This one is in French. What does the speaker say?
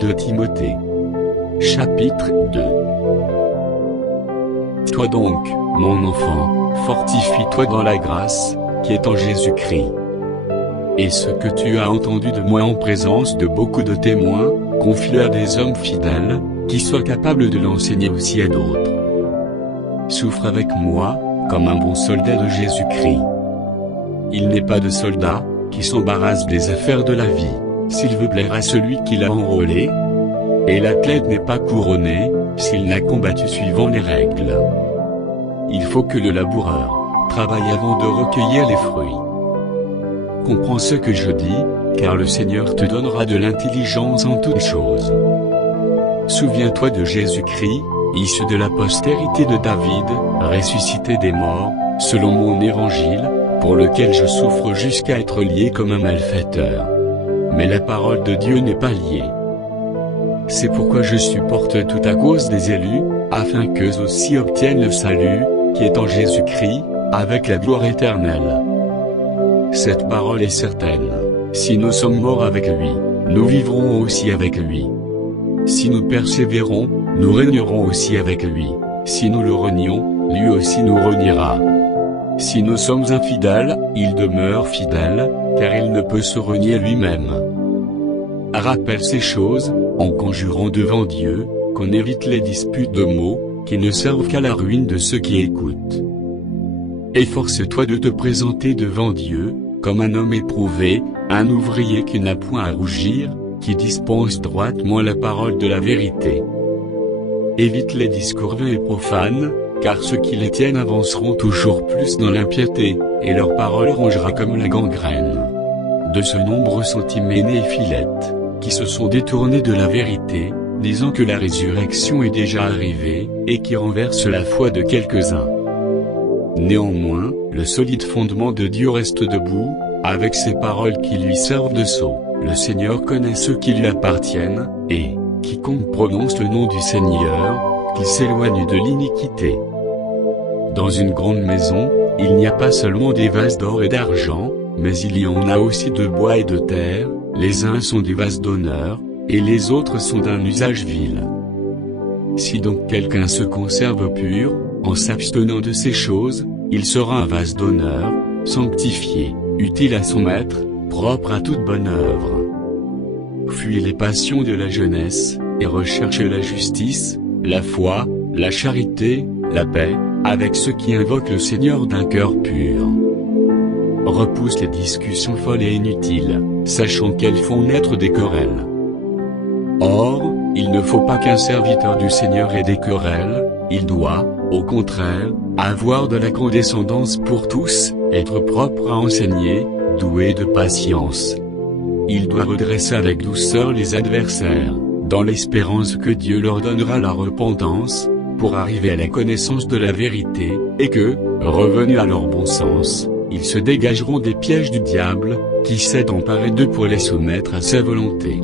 2 Timothée. Chapitre 2. Toi donc, mon enfant, fortifie-toi dans la grâce, qui est en Jésus-Christ. Et ce que tu as entendu de moi en présence de beaucoup de témoins, confie-le à des hommes fidèles, qui soient capables de l'enseigner aussi à d'autres. Souffre avec moi, comme un bon soldat de Jésus-Christ. Il n'est pas de soldat, qui s'embarrasse des affaires de la vie, s'il veut plaire à celui qui l'a enrôlé. Et l'athlète n'est pas couronné, s'il n'a combattu suivant les règles. Il faut que le laboureur travaille avant de recueillir les fruits. Comprends ce que je dis, car le Seigneur te donnera de l'intelligence en toutes choses. Souviens-toi de Jésus-Christ, issu de la postérité de David, ressuscité des morts, selon mon évangile, pour lequel je souffre jusqu'à être lié comme un malfaiteur. Mais la parole de Dieu n'est pas liée. C'est pourquoi je supporte tout à cause des élus, afin qu'eux aussi obtiennent le salut, qui est en Jésus-Christ, avec la gloire éternelle. Cette parole est certaine. Si nous sommes morts avec lui, nous vivrons aussi avec lui. Si nous persévérons, nous régnerons aussi avec lui. Si nous le renions, lui aussi nous reniera. Si nous sommes infidèles, il demeure fidèle, car il ne peut se renier lui-même. Rappelle ces choses, en conjurant devant Dieu, qu'on évite les disputes de mots, qui ne servent qu'à la ruine de ceux qui écoutent. Efforce-toi de te présenter devant Dieu, comme un homme éprouvé, un ouvrier qui n'a point à rougir, qui dispense droitement la parole de la vérité. Évite les discours vains et profanes, car ceux qui les tiennent avanceront toujours plus dans l'impiété, et leur parole rongera comme la gangrène. De ce nombre sont Hyménée et Philette, qui se sont détournés de la vérité, disant que la résurrection est déjà arrivée, et qui renversent la foi de quelques-uns. Néanmoins, le solide fondement de Dieu reste debout, avec ses paroles qui lui servent de sceau. Le Seigneur connaît ceux qui lui appartiennent, et quiconque prononce le nom du Seigneur, qu'il s'éloigne de l'iniquité. Dans une grande maison, il n'y a pas seulement des vases d'or et d'argent, mais il y en a aussi de bois et de terre, les uns sont des vases d'honneur, et les autres sont d'un usage vil. Si donc quelqu'un se conserve pur, en s'abstenant de ces choses, il sera un vase d'honneur, sanctifié, utile à son maître, propre à toute bonne œuvre. Fuis les passions de la jeunesse, et recherche la justice, la foi, la charité, la paix, avec ceux qui invoquent le Seigneur d'un cœur pur. Repousse les discussions folles et inutiles, sachant qu'elles font naître des querelles. Or, il ne faut pas qu'un serviteur du Seigneur ait des querelles, il doit, au contraire, avoir de la condescendance pour tous, être propre à enseigner, doué de patience. Il doit redresser avec douceur les adversaires, dans l'espérance que Dieu leur donnera la repentance, pour arriver à la connaissance de la vérité, et que, revenus à leur bon sens, ils se dégageront des pièges du diable, qui s'est emparé d'eux pour les soumettre à sa volonté.